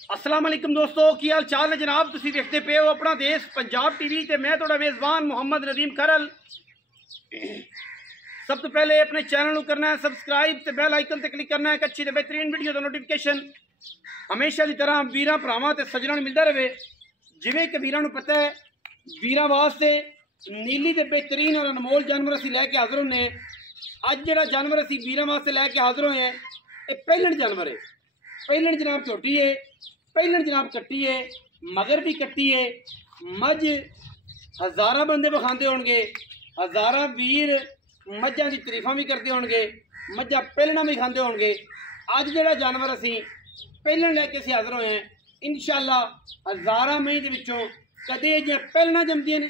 अस्सलाम वालेकुम दोस्तों, की हाल चाल है जनाब। तुसीं देखते पे हो अपना देश पंजाब टीवी ते मैं तुहाडा मेज़बान मुहम्मद नदीम खरल। सब तो पहले अपने चैनल को करना है सबसक्राइब ते बेल आइकन ते क्लिक करना है एक अच्छी ते बेहतरीन वीडियो का नोटिफिकेशन हमेशा की तरह वीरां भरावां ते सज्जणां नूं मिलदा रहे। जिवें कि वीरां नूं पता है वीरां वास्ते नीली ते बेहतरीन और अनमोल जानवर असीं लैके हाज़र होने। अज जिहड़ा जानवर असीं वीरां वास्ते लैके हाज़र होए हैं ये पहलण जानवर है। पहलण जनाब झोटी है, पहलण जनाब कट्टी है, मगर भी कट्टी है। मझ हज़ारा बंदे विखाते होणगे, हज़ारा वीर मझां की तरीफा भी करते होणगे, मझां पहलणा भी खाते होणगे। अज जिहड़ा जानवर असीं पहलण लैके असीं हाज़र होए हैं, इंशाअल्लाह हज़ारा मई दे विचों कदे इह पहलणा जमदियां ने,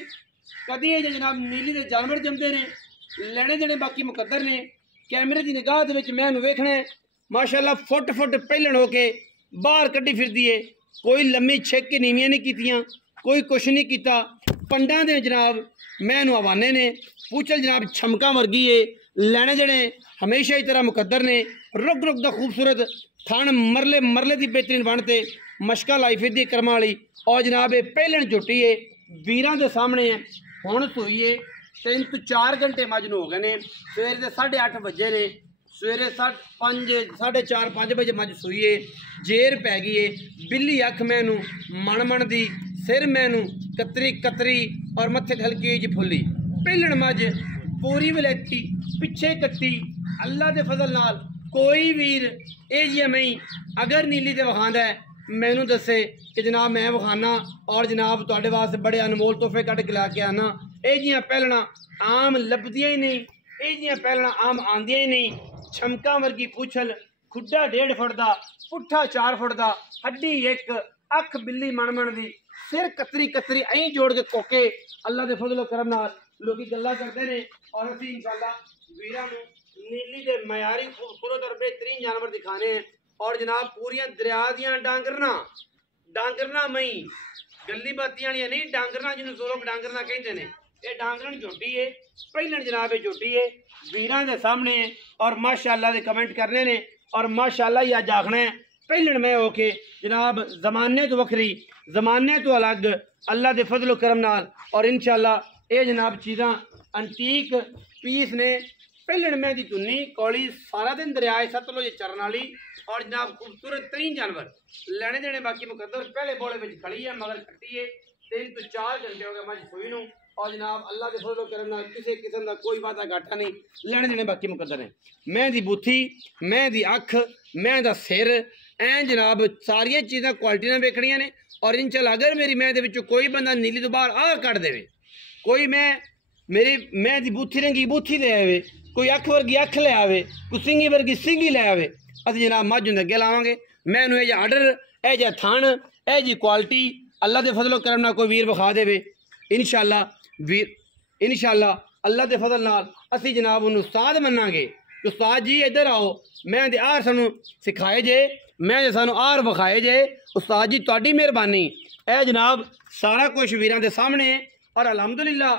कदे इह जनाब नीली दे जानवर जमदे ने। लैणे देने बाकी मुकद्दर ने। कैमरे की निगाह दे विच मैं इहनूं वेखणा है माशाअल्लाह फुट फुट पहलण होके बाहर कड्डी फिरदी है। कोई लम्मी छिक के नीवियां नहीं कीतियां, कोई कुछ नहीं किया। पंडां दे जनाब मैं इहनूं हवाने ने, पूछल जनाब छमकां वर्गी है। लैणे देने हमेशा ही तरह मुकद्दर ने। रुक रुक दा खूबसूरत थण मरले मरले की बेहतरीन बनते मशका लाई फिरदी करमां वाली। और जनाब ये पहलण झोटी है वीरां दे सामने है। हुण सूई है 3 तो 4 घंटे मझ नूं हो गए ने। सवेरे के 8:30 बजे ने, सवेरे 4:30-5 बजे मझ सूई है। जेर पै गई है, बिल्ली अख मैनू मन मन दी, सिर मैनू कतरी कतरी और मत्थे हल्की जी फुली। पहलण मझ पूरी वलैती पिछे कट्टी। अल्लाह के फजल नाल कोई वीर ये जी मई अगर नीली ते विखांदा है मैनू दसे कि जनाब मैं विखाना और जनाब तुहाडे वास्ते बड़े अनमोल तोहफे कट के लैके आना। ये जियां पहलणा आम लभदियां ही नहीं, ये जियां पहलणा आम आंदियां ही नहीं। छमका वर्गी पूछल, खुड्डा 1.5 फुट का, पुट्ठा 4 फुट का, हड्डी एक, अख बिल्ली मन मन दी, सिर कतरी कतरी ऐं जोड़ के कोके। अल्लाह के फजलो करम नाल लोग गल्लां करते हैं और असीं इंशाअल्लाह वीरां नूं नीली दे मयारी खूबसूरत और बेहतरीन जानवर दिखाने हैं। और जनाब पूरियां दरिया दियां डांगरना मई गली बातियां नहीं, डांगरना जिन्होंने लोग डांगरना कहते हैं। ये डांगरन झोटी है, पहलण जनाब ये झोटी है वीरां दे सामने है। और माशाअल्लाह दे कमेंट करने ने और माशाअल्लाह ही अज आखना है पहलण में होके जनाब जमाने तो वखरी, जमाने तो अलग अल्लाह के फजलो करम नाल। और इंशाअल्लाह ये जनाब चीज़ां अंटीक पीस ने। पहलण में दी धुन्नी कौली सारा दिन दरियाए सतलुज चरण वाली और जनाब खूबसूरत तरीन जानवर। लैने देने बाकी मुकद्दर पहले बोले में खड़ी है मगर कट्टी है। 3 तो 4 घंटे हो गए मझ सूई नूं और जनाब अल्लाह के फजलो करम नाल किसी किस्म का कोई वादा घाटा नहीं। लैने देने बाकी मुकद्दर है। मैं दी बूथी, मैं दी अख, मैं दा सिर ऐ जनाब सारिया चीज़ां क्वालिटी नाल वेखणियां ने। और इंशाअल्लाह अगर मेरी मैं दे विचों कोई बंदा नीली तो बाहर आ कट देवे, कोई मैं दी बूथी रंगी बूथी ले आवे, कोई अख वर्गी अख ले आवे, कोई सिंगी वर्गी सिंगी ले आवे, असीं जनाब मझ हुंदे अगे लावांगे। मैं इहनूं इह आर्डर ए जा थण ए जी क्वालिटी अल्लाह के फजलो करम नाल कोई वीर विखा देवे इंशाअल्लाह वीर इंशाअल्लाह अल्लाह के फजल नाल असीं जनाब उन्होंने उस्ताद मन्नांगे। उस्ताद जी इधर आओ, मैं दे आर सानू सिखाए जे, मैं जे सानू आर विखाए जे। उस्ताद जी तुहाडी मेहरबानी। ए जनाब सारा कुछ वीरां दे सामने है और अलहमदुलिल्लाह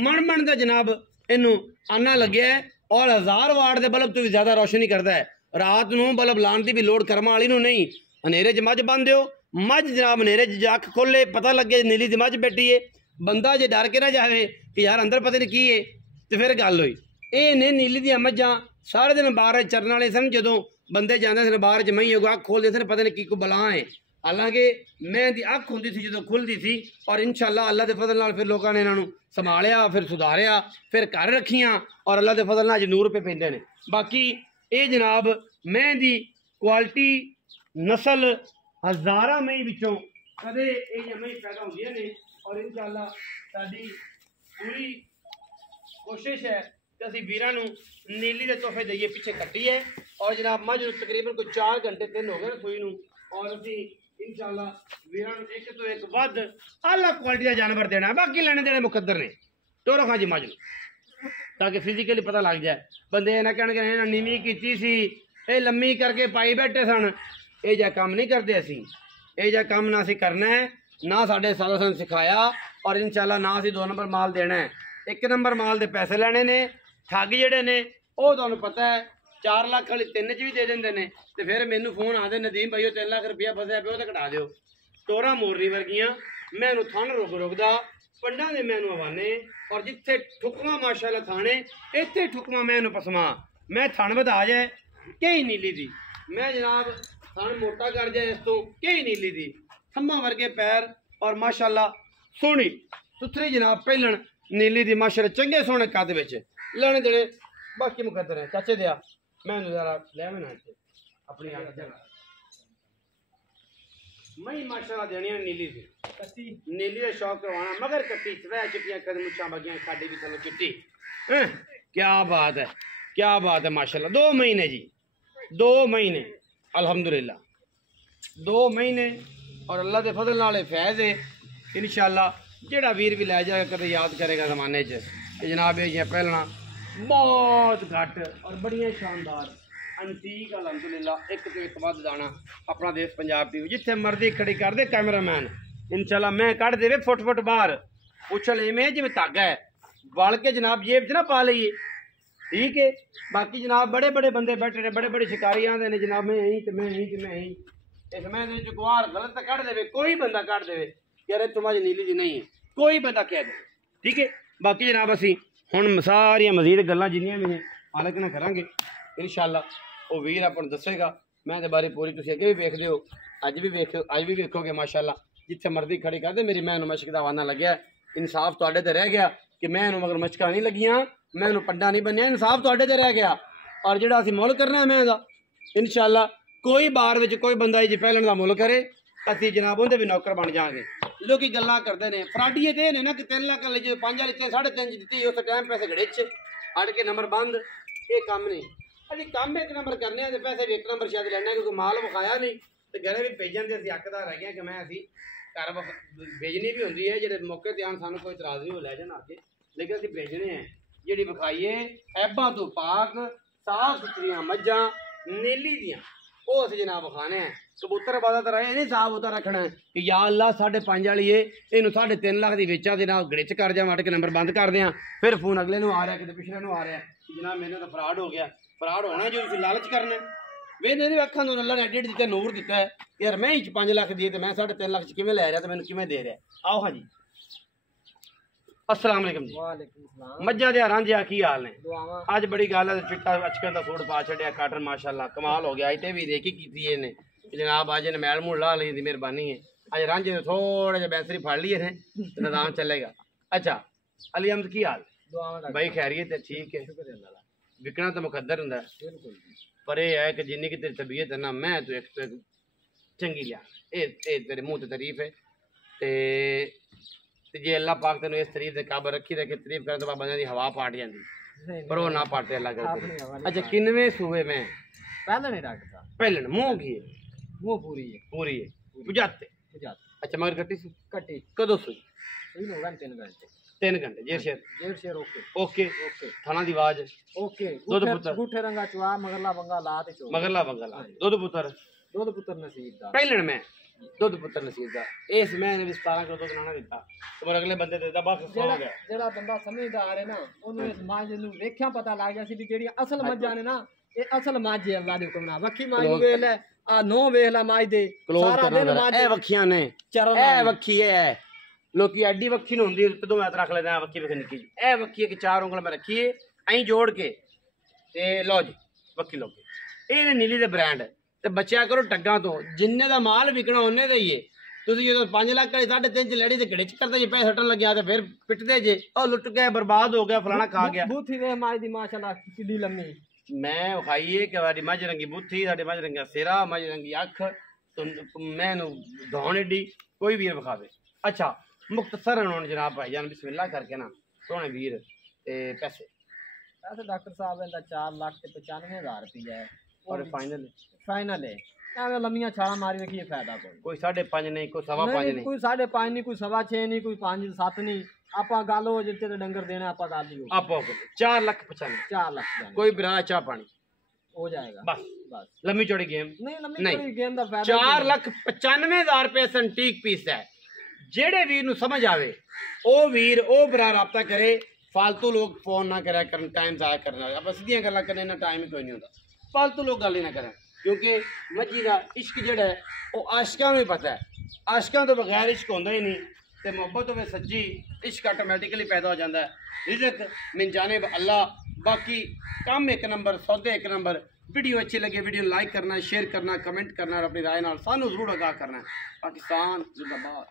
मन मन का जनाब इनू आना लग्या है। और 1000 वाट के बल्ब तो भी ज़्यादा रोशनी करता है। रात नूं बल्ब लाने की भी लोड़ करम वाली नूं नहीं। हनेरे च मझ बन दिओ, मझ जनाब हनेरे च अख खोले पता लगे नीली दी मझ बैठी है। बंदा जे डर के ना जाए कि यार अंदर पता नहीं की है तो फिर गल हुई। ये ने नीली दियां मझां सारे दिन बाहर चरन वाले सन। जदों बंदे जाते सन बाहर च मई अख खोलते सन पता नहीं की को बला है। हालांकि मैं दी अख होंदी थी जो खुलती थी और इंशाअल्लाह अल्लाह के फजल नाल फिर लोगों ने इन्हों संभालिया, फिर सुधारिया, फिर घर रखियां और अल्लाह के फजल नाल अज नूर पे पेंदे ने। बाकी ये जनाब मैं दी क्वालिटी नस्ल हज़ारा मई विचों कदे ये मई पैदा होंदियां ने। और इंशाअल्लाह साडी पूरी कोशिश है कि असीं वीरां नूं नीली के तोहफे दईए। पीछे कट्टी है और जनाब मझ तकरीबन कोई 4 घंटे 3 हो गए सूई नूं और असीं इंशाअल्लाह वीरां नूं एक तो एक वध आला क्वालिटी का जानवर देना है। बाकी लेने देने मुकद्दर ने। टोरो खां जी मझ ताकि फिजिकली पता लग जाए। बंदे ना कहण नीवी कीती सी, ये लम्मी करके पाई बैठे सन। ये जा काम नहीं करते असीं, ये जा काम ना असीं करना है, ना साडे सारा सन सिखाया। और इंशाअल्लाह ना असीं 2 नंबर माल देना है। 1 नंबर माल दे पैसे लेने ने। ठग जिहड़े ने वो तुहानूं पता है 4 ਲੱਖ ਵਾਲੀ 3 ਚ ਵੀ ਦੇ ਦਿੰਦੇ ਨੇ ਤੇ ਫਿਰ ਮੈਨੂੰ ਫੋਨ ਆਉਂਦੇ ਨਦੀਮ ਭਾਈ ਉਹ 3 ਲੱਖ ਰੁਪਇਆ ਫਸਿਆ ਪਿਆ ਉਹ ਤਾਂ ਘਟਾ ਦਿਓ। ਟੋਰਾ ਮੋਰਨੀ ਵਰਗੀਆਂ ਮੈਨੂੰ ਥਣ ਰੁਕਦਾ ਪੰਡਾਂ ਦੇ ਮੈਨੂੰ ਹਵਾਨੇ ਔਰ ਜਿੱਥੇ ਠੁਕਵਾ ਮਾਸ਼ਾਅੱਲਾ ਥਾਣੇ ਇੱਥੇ ਠੁਕਵਾ ਮੈਨੂੰ ਪਸਮਾ ਮੈਂ ਥਣ ਵਧਾ ਜਾਏ ਕਈ ਨੀਲੀ ਦੀ ਮੈਂ ਜਨਾਬ ਥਣ ਮੋਟਾ ਕਰ ਜਾਏ ਇਸ ਤੋਂ ਕਈ ਨੀਲੀ ਦੀ ਥੰਮਾ ਵਰਗੇ ਪੈਰ ਔਰ ਮਾਸ਼ਾਅੱਲਾ ਸੋਹਣੀ ਸੁਥਰੀ ਜਨਾਬ ਪਹਿਲਣ ਨੀਲੀ ਦੀ ਮਾਸ਼ਾਅੱਲਾ ਚੰਗੇ ਸੋਹਣੇ ਕੱਦ ਵਿੱਚ ਲੈਣੇ ਦੇਣੇ ਬਾਕੀ ਮੁਕੱਦਰ ਹੈ ਚਾਚੇ ਦਿਆ मैं जरा ले में अपनी जगह मैं माशाल्लाह देनी नीली थी कट्टी नीली का शौक करवाना मगर कट्टी वह चिट्टियां कद मुछा बगियां साडी भी चलो चिट्टी क्या बात है माशाल्लाह 2 महीने जी 2 महीने अल्हम्दुलिल्लाह 2 महीने और अल्लाह के फजल नाल फैज़ है इंशाअल्लाह जेड़ा वीर भी लै जाएगा कदे याद करेगा जमाने च जनाब ये पहलना बहुत घट और बड़िया शानदार अंटीक अलहमदुलिल्लाह एक तो एक बाद दाना अपना देश पंजाब टीवी जिथे मर्जी खड़ी कर दे कैमरामैन इंशाल्लाह मैं कट दे फुट बाहर उछल इवें जिवें धागा है वल के जनाब जेब च ना पा लीए ठीक है। बाकी जनाब बड़े बड़े बंदे बैठे ने बड़े बड़े शिकारी आते हैं जनाब मैं यहीं तो मैं यहीं तो मैं यहीं इस मैं गुआर गलत कट दे कोई बंदा कट दे यार तुम्हारी नीली जी नहीं है कोई बंदा कह दे ठीक है। बाकी जनाब असी ਹੁਣ ਸਾਰੀਆਂ ਮਜ਼ੀਦ ਗੱਲਾਂ ਜਿੰਨੀਆਂ ਵੀ ਨੇ ਮਾਲਕ ਨਾਲ ਕਰਾਂਗੇ ਇਨਸ਼ਾਅੱਲਾ ਉਹ ਵੀਰ ਆਪਾਂ ਨੂੰ ਦੱਸੇਗਾ ਮੈਂ ਦੇ ਬਾਰੇ ਪੂਰੀ ਤੁਸੀਂ ਅੱਗੇ ਵੀ ਵੇਖਦੇ ਹੋ ਅੱਜ ਵੀ ਵੇਖੋਗੇ ਮਾਸ਼ਾਅੱਲਾ ਜਿੱਥੇ ਮਰਜ਼ੀ ਖੜੀ ਕਰਦੇ ਮੇਰੀ ਮੈਂ ਨੂੰ ਮਸ਼ਕ ਦਾ ਵਾਨਾ ਲੱਗਿਆ ਇਨਸਾਫ ਤੁਹਾਡੇ ਤੇ ਰਹਿ ਗਿਆ ਕਿ ਮੈਂ ਨੂੰ ਮਗਰ ਮਸ਼ਕਾਂ ਨਹੀਂ ਲੱਗੀਆਂ ਮੈਂ ਨੂੰ ਪੰਡਾ ਨਹੀਂ ਬੰਨਿਆ ਇਨਸਾਫ ਤੁਹਾਡੇ ਤੇ ਰਹਿ ਗਿਆ ਔਰ ਜਿਹੜਾ ਅਸੀਂ ਮੁੱਲ ਕਰਨਾ ਮੈਂ ਦਾ ਇਨਸ਼ਾਅੱਲਾ ਕੋਈ ਬਾਰ ਵਿੱਚ ਕੋਈ ਬੰਦਾ ਜੀ ਪਹਿਲਣ ਦਾ ਮੁੱਲ ਕਰੇ ਅਸੀਂ ਜਨਾਬ ਉਹਦੇ ਵੀ ਨੌਕਰ ਬਣ ਜਾਾਂਗੇ। लोग गल्लां करते हैं फराडिए तो ने ना कि 3 लाख ले जो 5 लिते 3.5 दी उस टाइम पैसे घड़े च अड़ के नंबर बंद ये काम नहीं अभी काम 1 नंबर करने तो पैसे भी 1 नंबर शायद लेना क्योंकि माल विखाया नहीं तो घरे भी भेजन से असी हकदार रह गए कि मैं असी घर भेजनी भी होंगी है जो मौके पर आन सानू कोई इतराज नहीं हो लै जाना आके लेकिन असी भेजने हैं जी विखाईए ऐबा तो पाक साफ सुथरियां मझां नीली दियां वो अस जनाब खाने हैं कबूतर बादा तो रहे नहीं साफ होता रखना है कि या अल्लाह 5.5 वाली है इन 3.5 लाख की बेचा देना गड़िच कर जा अट के नंबर बंद कर दें फिर फोन अगले आ रहा कि पिछले आ रहा कि जनाब मैंने तो फ्रॉड हो गया फ्रॉड होना जो लालच करना वे मेरी अखा तो अल्लाह ने एडिट दिता नूर दिता है यार मैं 5 लाख दिए तो मैं 3.5 लाख किमें लै रहा तो मैंने किमें दे रहा आओ हाँ जी अस्सलाम वालेकुम जी वालेकुम सलाम मज्जा दे रांझिया की हाल ने अज बड़ी गल है चिट्टा अचकन का सूट पा छड़िया काटन माशाअल्लाह कमाल हो गया इते भी देखी की ने जनाब आज ने मैल मूल ला ली मेहरबानी है अज रांझे थोड़ा जा बैसरी फाड़ लिए थे निजाम चलेगा। अच्छा अली अहमद की हाल भाई खैरियत है ठीक है विकना तो मुकद्दर हुंदा पर यह है कि जिन्नी की तेरी तबीयत है ना मैं तो एक चंगी लिया ये तेरे मुँह ते तारीफ है जे अल्लाह पाक तेन इस तारीफ से काबू रखी रखे तारीफ करे तो बंदे की हवा पाट जाती पर वो ना पाटे अल्लाह करे। अच्छा किनवे सूबे में पहले नहीं डॉक्टर साहब पहले मुँह की है मुँह पूरी है बुझाते अच्छा मगर कट्टी कदों सुई 3 घंटे 3 घंटे जेर शेर ओके थाना दी आवाज ओके दुध पुत्र गुठे रंगा चुआ मगरला बंगा ला ते चो मगरला बंगा ला दुध पुत्र नसीब दा पहले में दुध पुत्र नसीब दा इस मैंने भी 17 किलो दुध ना दिता तो अगले बंदे देता बस हो गया जेड़ा बंदा समझदार है ना ओनु इस मां नु वेख्या पता लग गया सी भी जेड़ी असल मज्जा ने ना ये असल मां जे अल्लाह दे हुक्म ना वखी मां नु वेख ले आ नो वेख ला मां दे सारा दिन मां ए वखियां ने ए वखी है लोकी एडी वखी न हुंदी तो मैं रख लेना वखी वख निकी ए वखी के 4 उंगल में रखी है ऐ जोड़ के ते लो जी वखी लो ये नीली दे ब्रांड ਤੇ ਬਚਿਆ ਕਰੋ ਟੱਗਾਂ ਤੋਂ ਜਿੰਨੇ ਦਾ ਮਾਲ ਵਿਕਣਾ ਉਹਨੇ ਦਾ ਹੀ ਏ ਤੁਸੀਂ ਜਦੋਂ 5 ਲੱਖ ਵਾਲੀ 3.5 ਚ ਲੜੀ ਤੇ ਘੜੇ ਚ ਕਰਦੇ ਜੇ ਪੈਸੇ ਹਟਣ ਲੱਗਿਆ ਤੇ ਫਿਰ ਪਿੱਟਦੇ ਜੇ ਉਹ ਲੁੱਟ ਗਿਆ ਬਰਬਾਦ ਹੋ ਗਿਆ ਫਲਾਣਾ ਖਾ ਗਿਆ ਬੂਥੀ ਵੇ ਮਾਈ ਦੀ ਮਾਸ਼ਾਅੱਲਾ ਕਿੱਡੀ ਲੰਮੀ ਮੈਂ ਵਿਖਾਈਏ ਕਿ ਵਾਡੀ ਮੱਝ ਰੰਗੀ ਬੂਥੀ ਸਾਡੇ ਮੱਝ ਰੰਗਾ ਸਿਰਾ ਮੱਝ ਰੰਗੀ ਅੱਖ मैनू दौड़ एडी कोई वीर विखावे। अच्छा मुख्तसर उन्होंने जनाब भाईजान बिस्मिल्लाह करके ना सोने वीर पैसे पैसे डॉक्टर साहब इनका 4,95,000 रुपया है और फाइनल है एवं लम्मियां छाला मारने की फायदा कोई 5.5 नहीं कोई 5.5 नहीं कोई 5.5 नहीं कोई 6.5 नहीं कोई 5-7 नहीं आपा गल हो जिते तो डंगर देना आपा गल ही आप 4,95,000 4,00,000 कोई बिरा चाह पानी हो जाएगा बस लम्बी चौड़ी गेम नहीं लम्बी चौड़ी गेम दा फायदा 4,95,000 रुपए सैंटीक पीस है। जेड़े वीर नू समझ आवे ओ वीर ओ बिरा राबता करे, फालतू लोग फोन ना करा करन टाइम जाया करना अब सीधियां गल्लां करने ना टाइम ही कोई नहीं होता। फालतू लोग गल ना करें, क्योंकि मज्जी का इश्क जड़ा है वो आशिकां में पता है, आशिकां तो बगैर इश्क होंदा ही नहीं, तो मुहब्बत होवे सच्ची इश्क ऑटोमैटिकली पैदा हो जाता है। रिज़्क़ मिन जानिब अल्लाह। बाकी काम एक नंबर, सौदे एक नंबर। वीडियो अच्छी लगे वीडियो लाइक करना, शेयर करना, कमेंट करना और अपनी राय नाल सानू जरूर आगाह करना। पाकिस्तान जिंदाबाद।